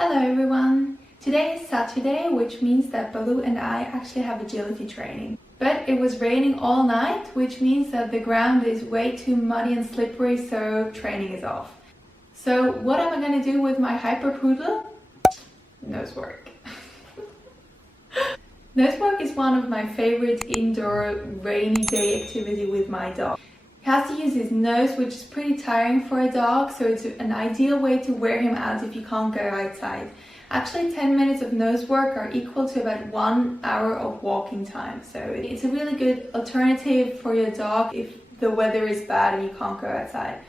Hello everyone! Today is Saturday, which means that Baloo and I actually have agility training. But it was raining all night, which means that the ground is way too muddy and slippery, so training is off. So what am I going to do with my hyperpoodle? Nosework. Nosework is one of my favorite indoor rainy day activity with my dog. He has to use his nose, which is pretty tiring for a dog, so it's an ideal way to wear him out if you can't go outside. Actually, 10 minutes of nose work are equal to about 1 hour of walking time, so it's a really good alternative for your dog if the weather is bad and you can't go outside.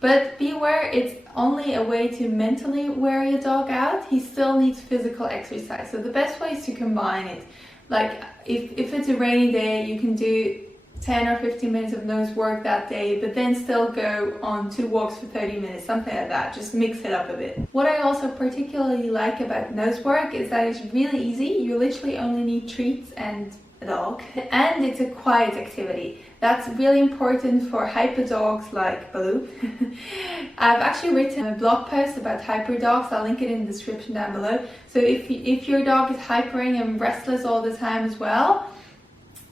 But be aware, it's only a way to mentally wear your dog out. He still needs physical exercise, so the best way is to combine it. Like if it's a rainy day, you can do 10 or 15 minutes of nose work that day, but then still go on 2 walks for 30 minutes, something like that. Just mix it up a bit. What I also particularly like about nose work is that it's really easy. You literally only need treats and a dog, and it's a quiet activity. That's really important for hyper dogs like Baloo. I've actually written a blog post about hyper dogs. I'll link it in the description down below. So if your dog is hypering and restless all the time as well,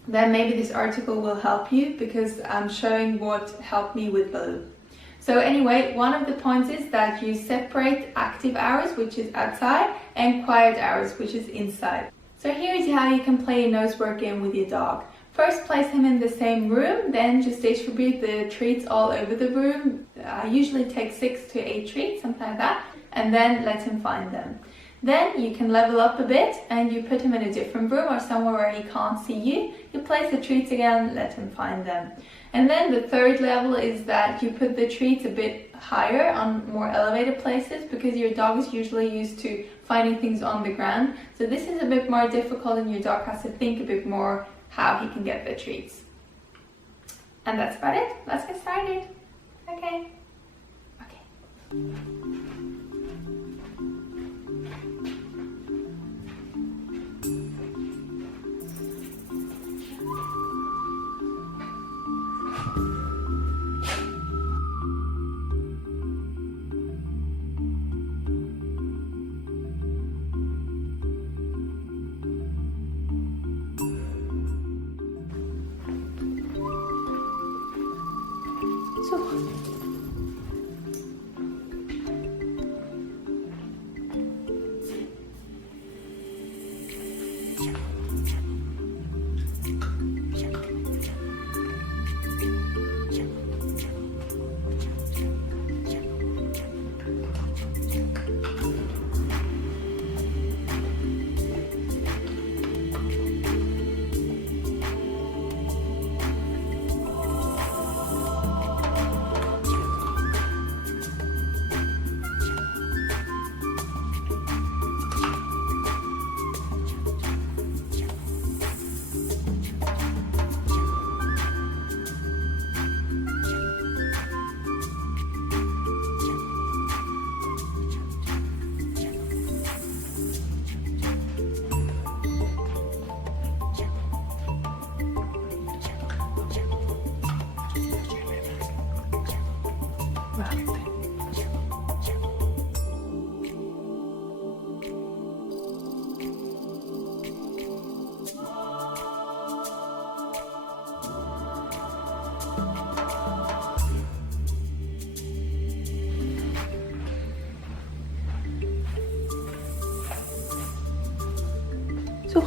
then maybe this article will help you, because I'm showing what helped me with Baloo. So anyway, one of the points is that you separate active hours, which is outside, and quiet hours, which is inside. So here's how you can play a nose work game with your dog. First, place him in the same room, then just distribute the treats all over the room. I usually take 6 to 8 treats, something like that, and then let him find them. Then you can level up a bit and you put him in a different room or somewhere where he can't see you. You place the treats again, let him find them. And then the third level is that you put the treats a bit higher on more elevated places, because your dog is usually used to finding things on the ground. So this is a bit more difficult and your dog has to think a bit more how he can get the treats. And that's about it. Let's get started. Okay. Zo.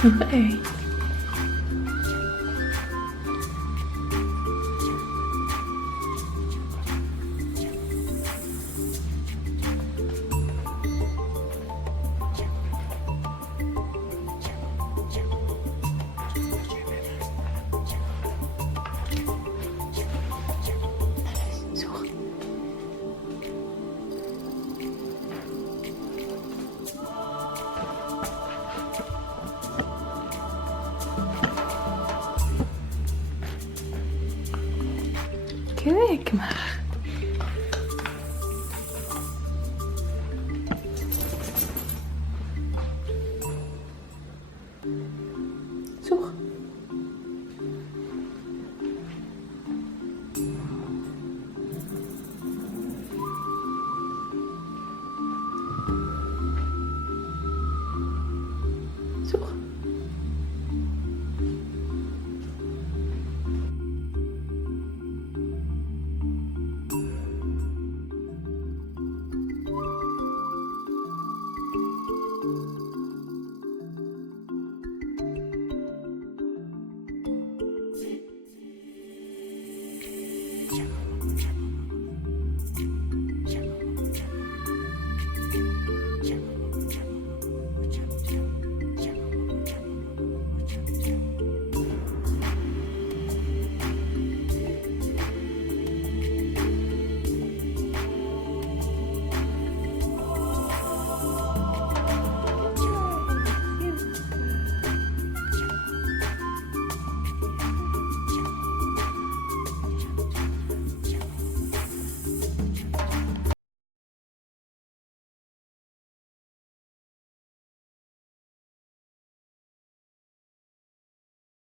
Good. Kijk maar.